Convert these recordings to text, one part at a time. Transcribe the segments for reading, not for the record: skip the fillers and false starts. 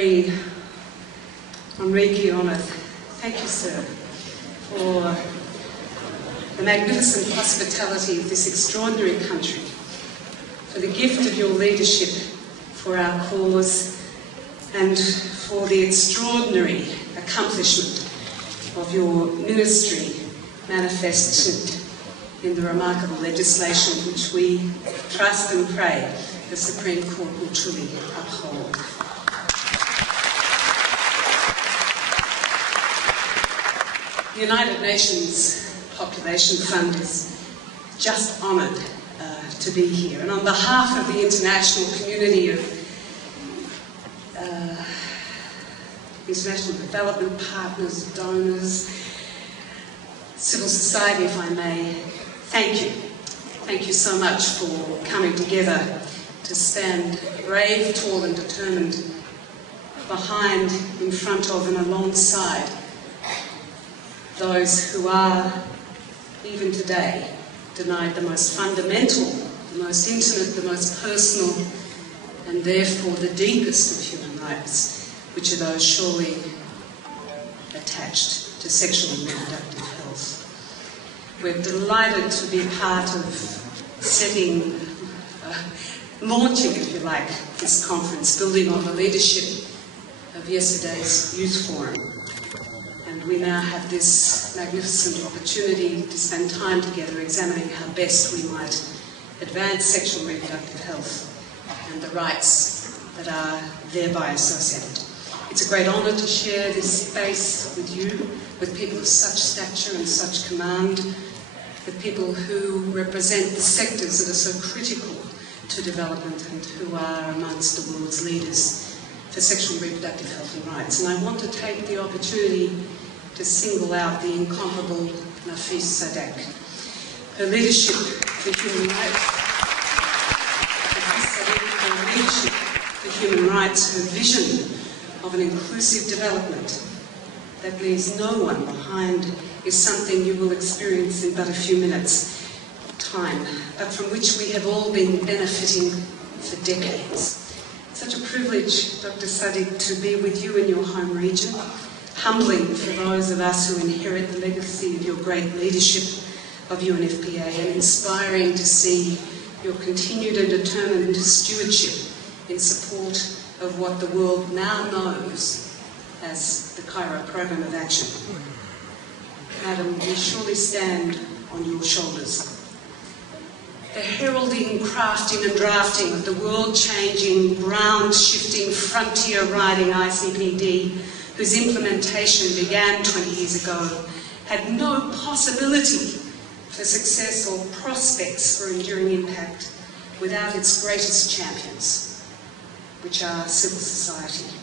Very Enrique Honor, thank you, sir, for the magnificent hospitality of this extraordinary country, for the gift of your leadership for our cause, and for the extraordinary accomplishment of your ministry manifested in the remarkable legislation which we trust and pray the Supreme Court will truly uphold. The United Nations Population Fund is just honoured to be here, and on behalf of the international community of international development partners, donors, civil society, if I may, thank you. Thank you so much for coming together to stand brave, tall and determined behind, in front of and alongside those who are, even today, denied the most fundamental, the most intimate, the most personal, and therefore the deepest of human rights, which are those surely attached to sexual and reproductive health. We're delighted to be part of launching, if you like, this conference, building on the leadership of yesterday's Youth Forum. And we now have this magnificent opportunity to spend time together examining how best we might advance sexual and reproductive health and the rights that are thereby associated. It's a great honour to share this space with you, with people of such stature and such command, with people who represent the sectors that are so critical to development and who are amongst the world's leaders for sexual and reproductive health and rights. And I want to take the opportunity to single out the incomparable Nafis Sadak. Her leadership for human rights, her vision of an inclusive development that leaves no one behind is something you will experience in but a few minutes' time, but from which we have all been benefiting for decades. Such a privilege, Dr. Sadik, to be with you in your home region, humbling for those of us who inherit the legacy of your great leadership of UNFPA, and inspiring to see your continued and determined stewardship in support of what the world now knows as the Cairo Programme of Action. Madam, we surely stand on your shoulders. The heralding, crafting and drafting of the world-changing, ground-shifting, frontier-riding ICPD, whose implementation began 20 years ago, had no possibility for success or prospects for enduring impact without its greatest champions, which are civil society.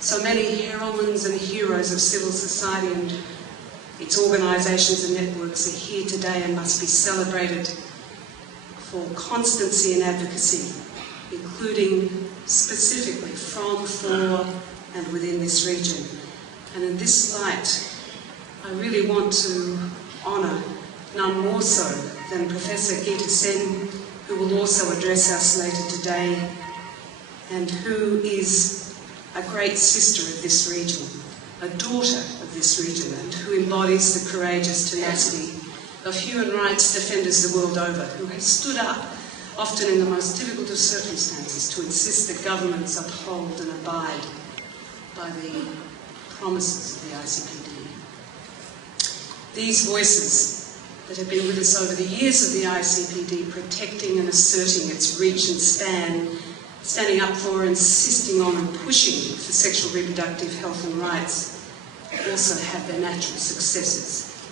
So many heroines and heroes of civil society and its organisations and networks are here today and must be celebrated for constancy and advocacy, including specifically from, for and within this region. And in this light, I really want to honour none more so than Professor Geeta Sen, who will also address us later today, and who is a great sister of this region, a daughter of this region, and who embodies the courageous tenacity of human rights defenders the world over, who have stood up, often in the most difficult of circumstances, to insist that governments uphold and abide by the promises of the ICPD. These voices that have been with us over the years of the ICPD, protecting and asserting its reach and span, standing up for, insisting on and pushing for sexual reproductive health and rights, also have their natural successes.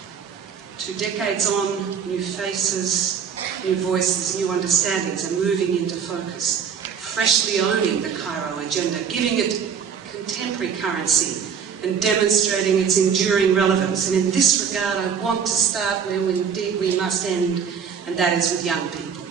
2 decades on, new faces, new voices, new understandings are moving into focus, freshly owning the Cairo agenda, giving it contemporary currency and demonstrating its enduring relevance. And in this regard, I want to start where indeed we must end, and that is with young people.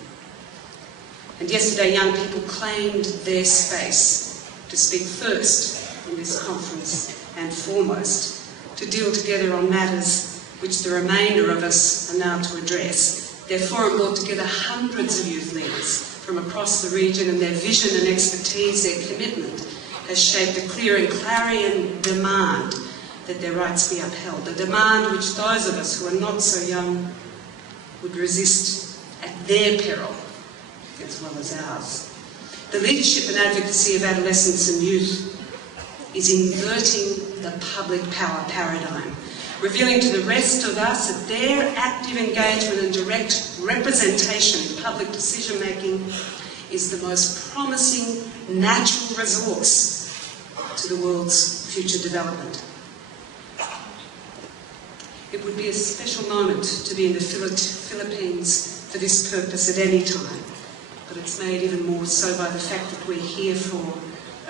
And yesterday, young people claimed their space to speak first in this conference and foremost, to deal together on matters which the remainder of us are now to address. Their forum brought together hundreds of youth leaders from across the region, and their vision and expertise, their commitment has shaped a clear and clarion demand that their rights be upheld, a demand which those of us who are not so young would resist at their peril as well as ours. The leadership and advocacy of adolescents and youth is inverting the public power paradigm, revealing to the rest of us that their active engagement and direct representation in public decision-making is the most promising natural resource to the world's future development. It would be a special moment to be in the Philippines for this purpose at any time, but it's made even more so by the fact that we're here for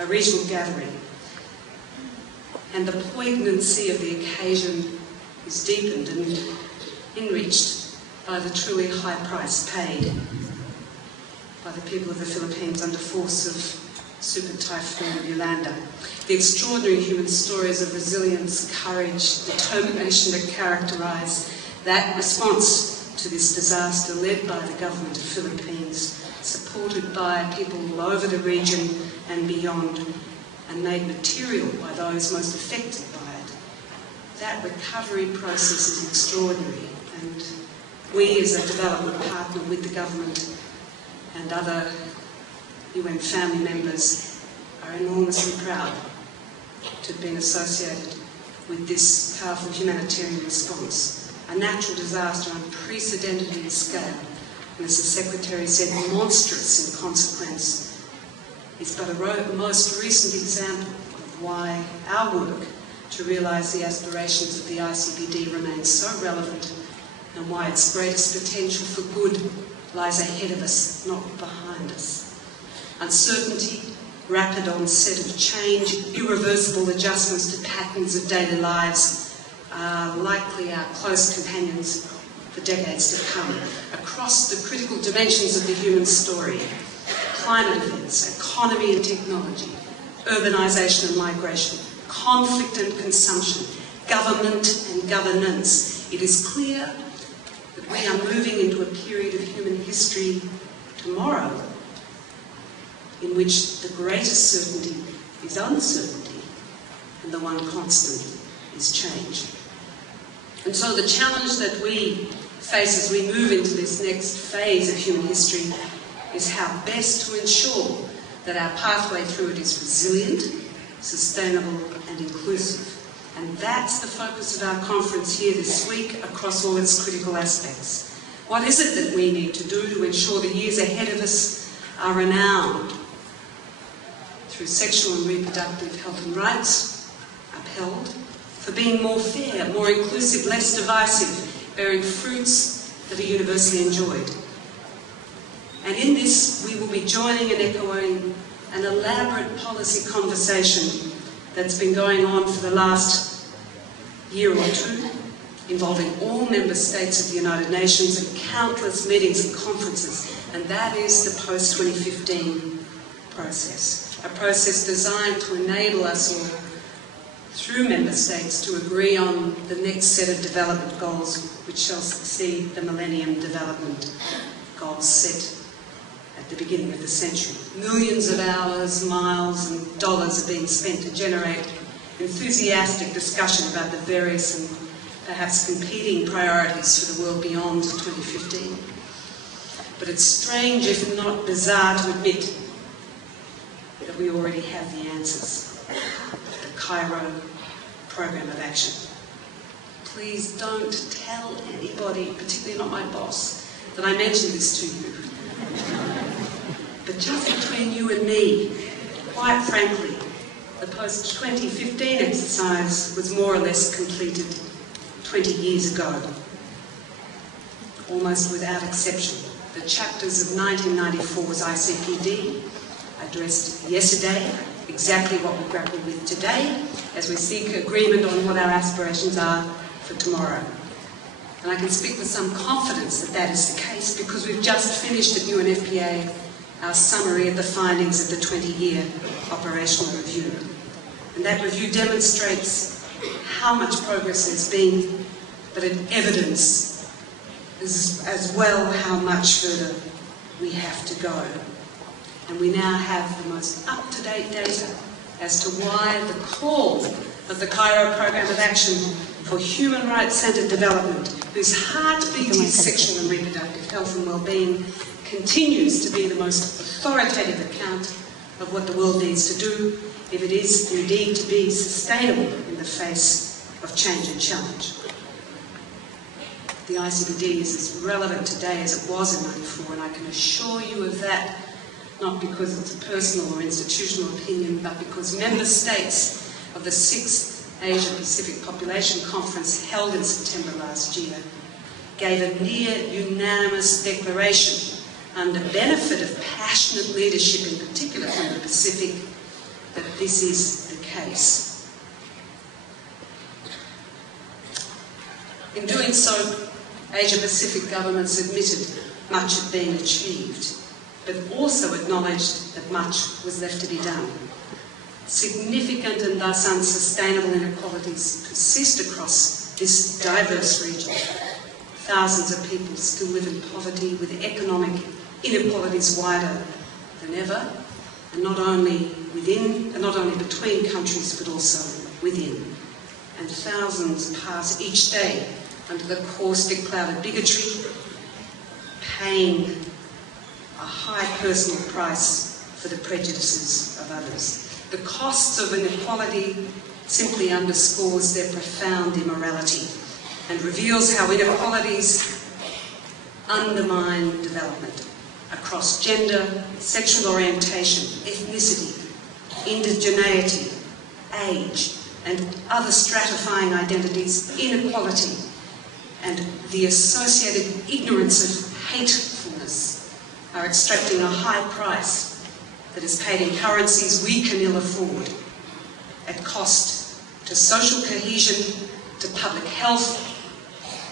a regional gathering. And the poignancy of the occasion is deepened and enriched by the truly high price paid by the people of the Philippines under force of Super Typhoon Yolanda. The extraordinary human stories of resilience, courage, determination that characterise that response to this disaster, led by the government of the Philippines, supported by people all over the region and beyond, and made material by those most affected by it. That recovery process is extraordinary, and we as a development partner with the government and other UN family members are enormously proud to have been associated with this powerful humanitarian response. A natural disaster unprecedented in scale, and as the Secretary said, monstrous in consequence, is but a most recent example of why our work to realise the aspirations of the ICPD remains so relevant, and why its greatest potential for good lies ahead of us, not behind us. Uncertainty, rapid onset of change, irreversible adjustments to patterns of daily lives are likely our close companions for decades to come. Across the critical dimensions of the human story, climate events, economy and technology, urbanisation and migration, conflict and consumption, government and governance, it is clear that we are moving into a period of human history tomorrow in which the greatest certainty is uncertainty and the one constant is change. And so the challenge that we face as we move into this next phase of human history is how best to ensure that our pathway through it is resilient, sustainable and inclusive. And that's the focus of our conference here this week across all its critical aspects. What is it that we need to do to ensure the years ahead of us are renowned through sexual and reproductive health and rights, upheld, for being more fair, more inclusive, less divisive, bearing fruits that are universally enjoyed? And in this, we will be joining and echoing an elaborate policy conversation that's been going on for the last year or two, involving all member states of the United Nations and countless meetings and conferences, and that is the post-2015 process, a process designed to enable us all, through member states, to agree on the next set of development goals which shall succeed the Millennium Development Goals set at the beginning of the century. Millions of hours, miles and dollars are being spent to generate enthusiastic discussion about the various and perhaps competing priorities for the world beyond 2015. But it's strange, if not bizarre, to admit that we already have the answers. The Cairo Programme of Action. Please don't tell anybody, particularly not my boss, that I mentioned this to you. But just between you and me, quite frankly, the post-2015 exercise was more or less completed 20 years ago, almost without exception. The chapters of 1994's ICPD addressed yesterday exactly what we grapple with today as we seek agreement on what our aspirations are for tomorrow. And I can speak with some confidence that that is the case because we've just finished at UNFPA our summary of the findings of the 20-year operational review. And that review demonstrates how much progress there's been, but it evidences as well how much further we have to go. And we now have the most up-to-date data as to why the call of the Cairo Programme of Action for Human Rights-Centred Development, whose heartbeat is sexual and reproductive health and well-being, continues to be the most authoritative account of what the world needs to do if it is indeed to be sustainable in the face of change and challenge. The ICPD is as relevant today as it was in '94, and I can assure you of that, not because it's a personal or institutional opinion, but because member states of the 6th Asia-Pacific Population Conference held in September last year gave a near unanimous declaration under benefit of passionate leadership, in particular from the Pacific, that this is the case. In doing so, Asia-Pacific governments admitted much had been achieved, but also acknowledged that much was left to be done. Significant and thus unsustainable inequalities persist across this diverse region. Thousands of people still live in poverty, with economic inequalities wider than ever, and not only between countries, but also within. And thousands pass each day under the caustic cloud of bigotry, paying a high personal price for the prejudices of others. The costs of inequality simply underscores their profound immorality and reveals how inequalities undermine development across gender, sexual orientation, ethnicity, indigeneity, age, and other stratifying identities. Inequality and the associated ignorance of hatefulness are extracting a high price that is paid in currencies we can ill afford, at cost to social cohesion, to public health,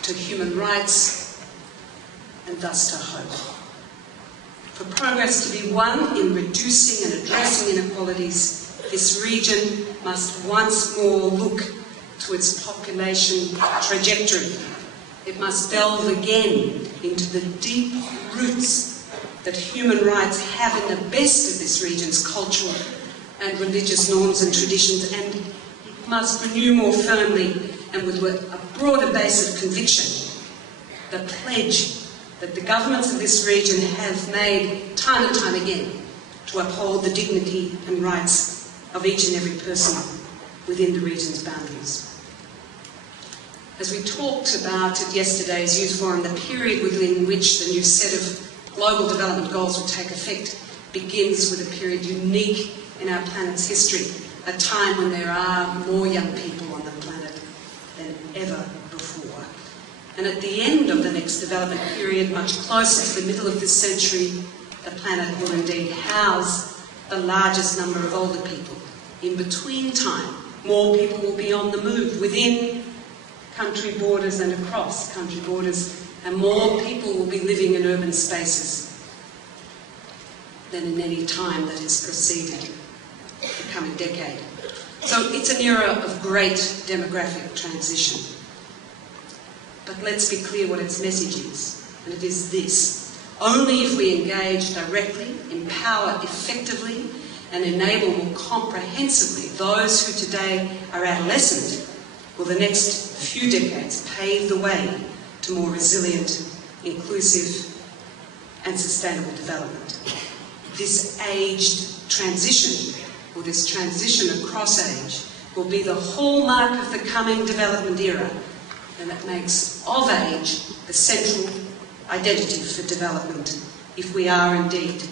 to human rights, and thus to hope. For progress to be won in reducing and addressing inequalities, this region must once more look to its population trajectory. It must delve again into the deep roots that human rights have in the best of this region's cultural and religious norms and traditions, and it must renew more firmly and with a broader base of conviction the pledge that the governments of this region have made time and time again to uphold the dignity and rights of each and every person within the region's boundaries. As we talked about at yesterday's Youth Forum, the period within which the new set of global development goals will take effect begins with a period unique in our planet's history, a time when there are more young people on the planet than ever before. And at the end of the next development period, much closer to the middle of this century, the planet will indeed house the largest number of older people. In between time, more people will be on the move within country borders and across country borders, and more people will be living in urban spaces than in any time that has preceded the coming decade. So it's an era of great demographic transition. But let's be clear what its message is, and it is this: only if we engage directly, empower effectively, and enable more comprehensively those who today are adolescent will the next few decades pave the way to more resilient, inclusive, and sustainable development. This aged transition, or this transition across age, will be the hallmark of the coming development era, and that makes of age the central identity for development, if we are indeed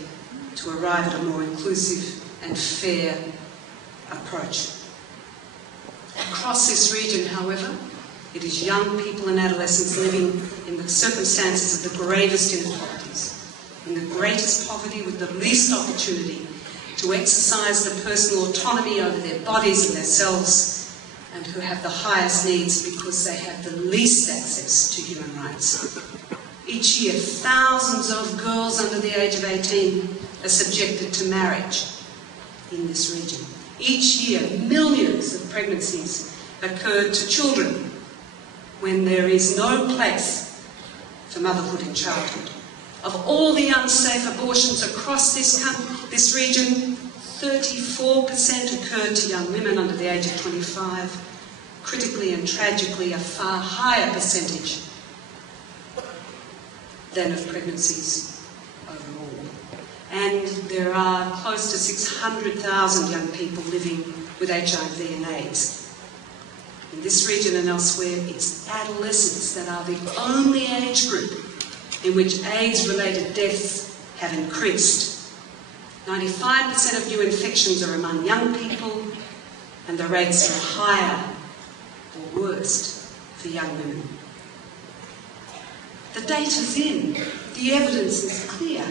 to arrive at a more inclusive and fair approach. Across this region, however, it is young people and adolescents living in the circumstances of the gravest inequalities, in the greatest poverty, with the least opportunity to exercise the personal autonomy over their bodies and their selves, and who have the highest needs because they have the least access to human rights. Each year, thousands of girls under the age of 18 are subjected to marriage in this region. Each year, millions of pregnancies occur to children when there is no place for motherhood in childhood. Of all the unsafe abortions across this region, 34% occur to young women under the age of 25. Critically and tragically, a far higher percentage than of pregnancies overall. And there are close to 600,000 young people living with HIV and AIDS. In this region and elsewhere, it's adolescents that are the only age group in which AIDS-related deaths have increased. 95% of new infections are among young people, and the rates are higher or worst for young women. The data's in, the evidence is clear.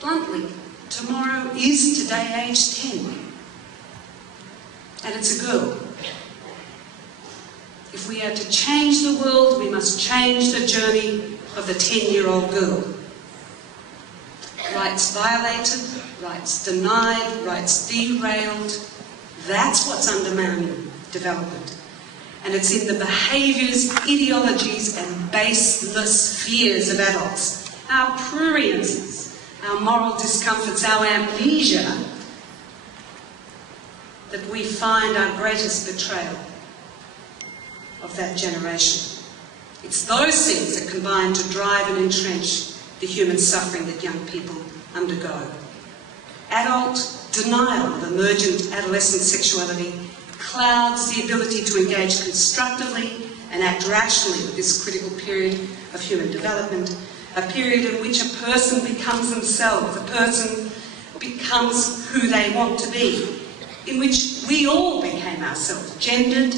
Bluntly, tomorrow is today age 10, and it's a girl. If we are to change the world, we must change the journey of the 10-year-old girl. Rights violated, rights denied, rights derailed, that's what's undermining development. And it's in the behaviours, ideologies and baseless fears of adults, our pruriences, our moral discomforts, our amnesia, that we find our greatest betrayal of that generation. It's those things that combine to drive and entrench the human suffering that young people undergo. Adult denial of emergent adolescent sexuality clouds the ability to engage constructively and act rationally with this critical period of human development, a period in which a person becomes themselves, a person becomes who they want to be, in which we all became ourselves, gendered,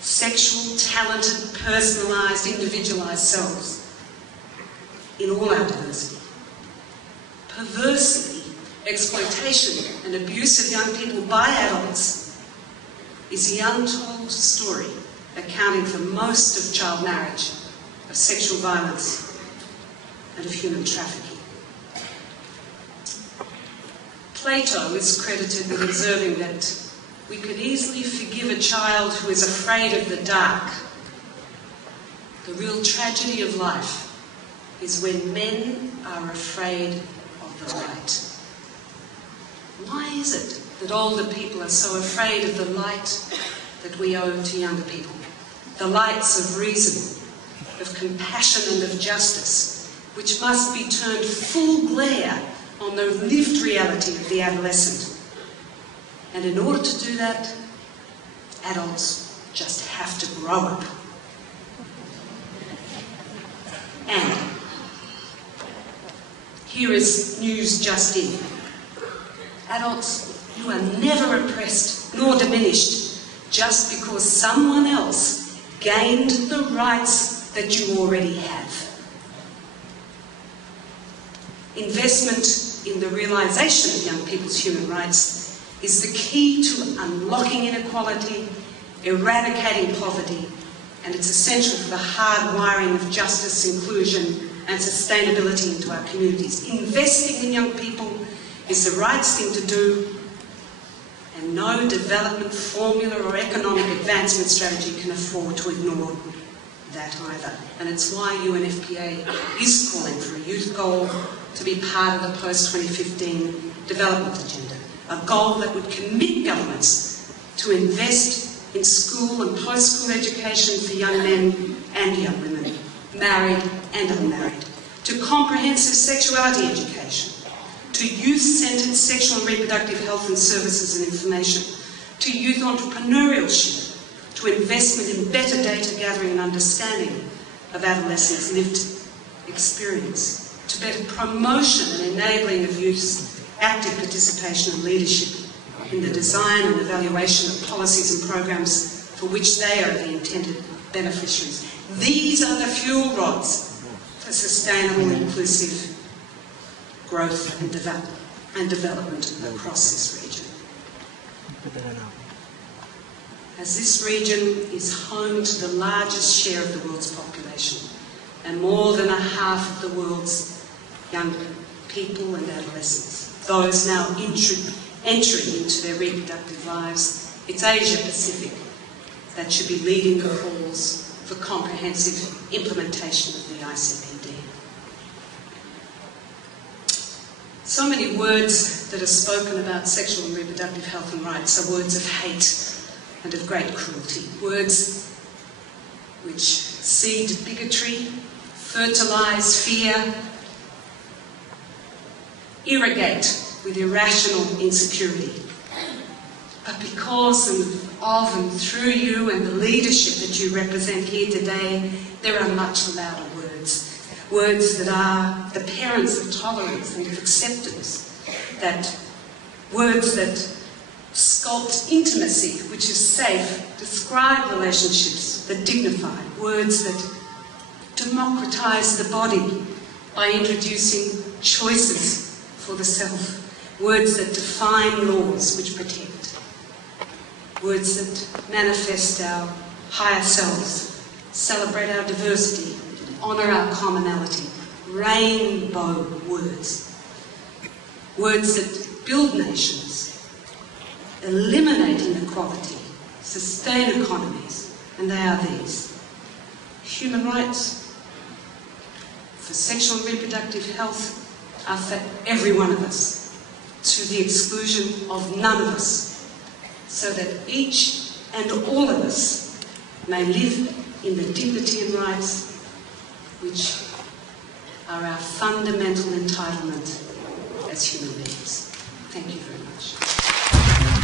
sexual, talented, personalised, individualised selves, in all our diversity. Perversely, exploitation and abuse of young people by adults is the untold story accounting for most of child marriage, of sexual violence, and of human trafficking. Plato is credited with observing that we could easily forgive a child who is afraid of the dark. The real tragedy of life is when men are afraid of the light. Why is it that older people are so afraid of the light that we owe to younger people? The lights of reason, of compassion and of justice, which must be turned full glare on the lived reality of the adolescent. And in order to do that, adults just have to grow up. And here is news just in. Adults, you are never oppressed nor diminished just because someone else gained the rights that you already have. Investment in the realisation of young people's human rights is the key to unlocking inequality, eradicating poverty, and it's essential for the hard-wiring of justice, inclusion and sustainability into our communities. Investing in young people is the right thing to do, and no development formula or economic advancement strategy can afford to ignore that either. And it's why UNFPA is calling for a youth goal to be part of the post-2015 development agenda, a goal that would commit governments to invest in school and post-school education for young men and young women, married and unmarried, to comprehensive sexuality education, to youth-centred sexual and reproductive health and services and information, to youth entrepreneurship, to investment in better data gathering and understanding of adolescents' lived experience, to better promotion and enabling of youth's active participation and leadership in the design and evaluation of policies and programs for which they are the intended beneficiaries. These are the fuel rods for sustainable, inclusive growth and development across this region. As this region is home to the largest share of the world's population and more than a half of the world's young people and adolescents, those now entering into their reproductive lives, it's Asia Pacific that should be leading the calls for comprehensive implementation of the ICPD. So many words that are spoken about sexual and reproductive health and rights are words of hate and of great cruelty. Words which seed bigotry, fertilise fear, irrigate with irrational insecurity. But because of and through you and the leadership that you represent here today, there are much louder words. Words that are the parents of tolerance and of acceptance. Words that sculpt intimacy, which is safe, describe relationships that dignify. Words that democratise the body by introducing choices for the self. Words that define laws which protect. Words that manifest our higher selves, celebrate our diversity, honour our commonality. Rainbow words. Words that build nations, eliminate inequality, sustain economies, and they are these. Human rights for sexual and reproductive health are for every one of us, to the exclusion of none of us, so that each and all of us may live in the dignity and rights which are our fundamental entitlement as human beings. Thank you very much.